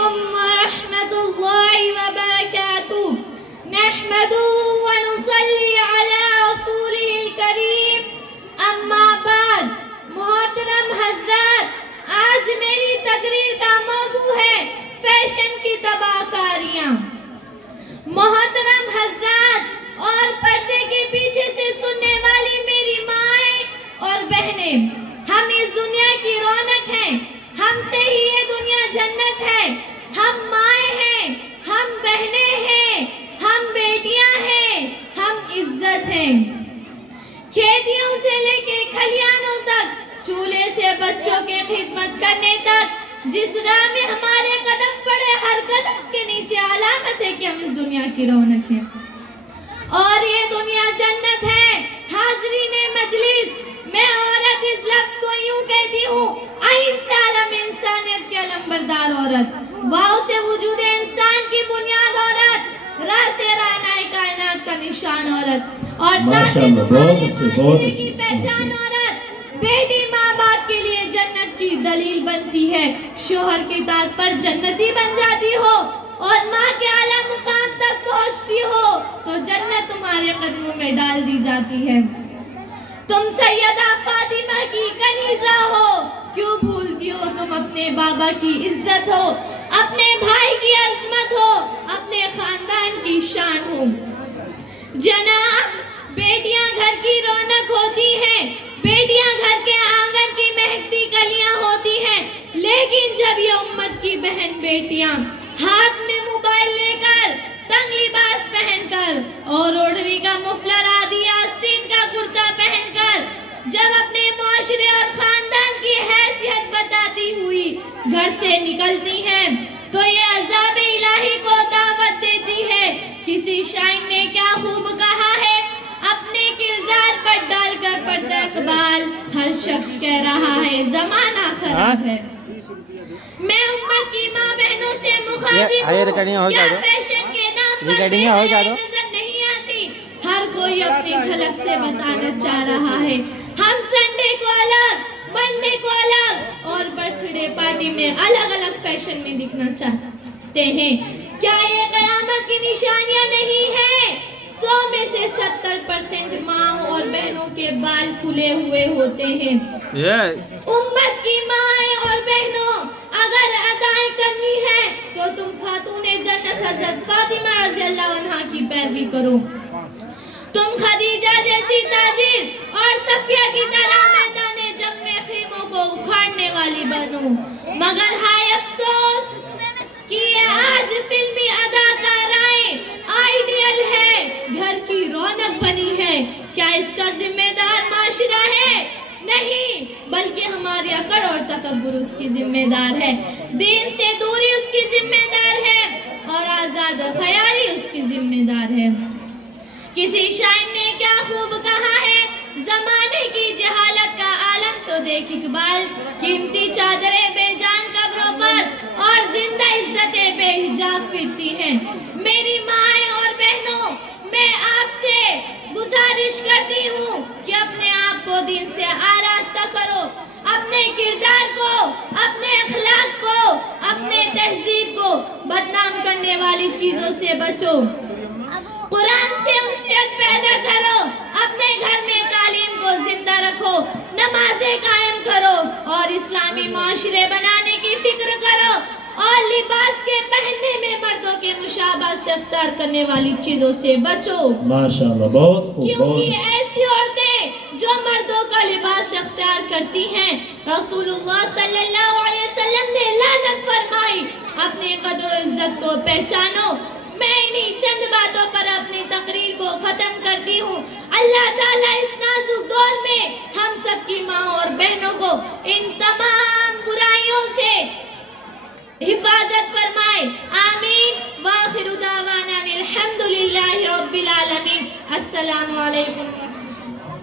علیکم ورحمۃ اللہ وبرکاتہ نحمدہ ونصلی علی رسولہ الکریم اما بعد محترم حضرات آج میری تقریر کا موضوع ہے فیشن کی تباہ کاریاں محترم حضرات اور پردے کے پیچھے سے سننے والی میری مائیں اور بہنیں ہم اس دنیا کی رونق ہیں ہم سے ہی یہ دنیا جنت ہے ہم مائیں ہیں ہم بہنیں ہیں ہم بیٹیاں ہیں ہم عزت ہیں کھیتیوں سے لے کے کھلیانوں تک چولہے سے بچوں کے خدمت کرنے تک جس راہ میں ہمارے قدم پڑے ہر قدم کے نیچے علامت ہے کہ ہم اس دنیا کی رونق ہیں اور یہ دنیا جنت ہے حاضرین مجلس میں عورت اس لفظ کو یوں کہتی ہوں عین سے عالم انسانیت کے علمبردار عورت واو سے وجود انسان کی بنیاد عورت راہ سے رانائے کائنات کا نشان عورت اور تا سے تمہارے معاشرے کی پہچان عورت بیٹی ماں باپ کے لیے جنت کی دلیل بنتی ہے شوہر کی اطاعت پر جنتی بن جاتی ہو اور ماں کے اعلیٰ مقام تک پہنچتی ہو تو جنت تمہارے قدموں میں ڈال دی جاتی ہے تم سیدہ فاطمہ کی کنیزہ ہو کیوں بھولتی ہو تم اپنے بابا کی عزت ہو اپنے بھائی کی عظمت ہو اپنے خاندان کی شان ہو جناب بیٹیاں گھر کی رونق ہوتی ہیں بیٹیاں گھر کے آنگن کی مہکتی کلیاں ہوتی ہیں لیکن جب یہ امت کی بہن بیٹیاں ہاتھ میں موبائل لے کر تنگ لباس پہن کر اور اوڑھنی کا مفلر آدھی آستین کا کرتا پہن کر جب اپنے معاشرے اور خاندان کی حیثیت بتاتی ہوئی گھر سے نکلتی ہیں تو یہ عذاب الہی کو دعوت دیتی ہے کسی شاعر نے کیا خوب کہا ہے اپنے کردار پر ڈال کر پڑھتا اقبال ہر شخص کہہ رہا ہے زمانہ خراب ہے میں امت کی ماں بہنوں سے مخاطب ہوں کیا فیشن کے نام پر بے حیائی نظر نہیں آتی ہر کوئی اپنی جھلک سے بتانا چاہ رہا ہے ہم سنڈے کو الگ منڈے کو الگ اور برتھ ڈے پارٹی میں الگ الگ فیشن میں دکھنا چاہتے ہیں کیا یہ قیامت کی نشانیاں نہیں ہیں 100 میں سے 70% ماں اور بہنوں کے بال کھلے ہوئے ہوتے ہیں امت کی مائیں اور بہنوں اگر ادائیں کرنی ہے تو تم خاتون جنت حضرت فاطمہ رضی اللہ عنہا کی پیروی کرو تم خدیجہ جیسی تاجر اور صفیہ کی طرح میدان جنگ میں خیموں کو اکھاڑنے والی بنو مگر ہائے افسوس کہ یہ آج فلمی اداکارائیں آئیڈیل ہے گھر کی رونق بنی ہے کیا اس کا ذمہ دار معاشرہ ہے نہیں بلکہ ہماری اکڑ اور تکبر اس کی ذمہ دار ہے دین سے دوری اس کی ذمہ دار ہے اور آزاد خیالی اس کی ذمہ دار ہے کسی شاعر نے کیا خوب کہا ہے زمانے کی جہالت کا عالم تو دیکھ اقبال قیمتی چادریں بے جان قبروں پر اور زندہ عزتیں بے حجاب پھرتی ہیں میری مائیں اور بہنوں میں آپ سے گزارش کرتی ہوں کہ اپنے آپ کو دین سے آراستہ کرو اپنے کردار کو اپنے اخلاق کو اپنے تہذیب کو بدنام کرنے والی چیزوں سے بچو قرآن سے انسیت پیدا کرو اپنے گھر میں تعلیم کو زندہ رکھو نمازیں قائم کرو اور اسلامی معاشرے بنانے کی فکر کرو اور لباس کے پہننے میں مردوں کے مشابہ سے اختیار کرنے والی چیزوں سے بچو ماشاءاللہ بہت خوب کیونکہ ایسی عورتیں جو مردوں کا لباس اختیار کرتی ہیں رسول اللہ صلی اللہ علیہ وسلم نے لعنت فرمائی اپنی قدر و عزت کو پہچانو میں انہی چند باتوں پر اپنی تقریر کو ختم کرتی ہوں اللہ تعالیٰ اس نازک دور میں ہم سب کی ماں اور بہنوں کو ان تمام برائیوں سے حفاظت فرمائے آمین وآخر دعوانا الحمدللہ رب العالمین السلام علیکم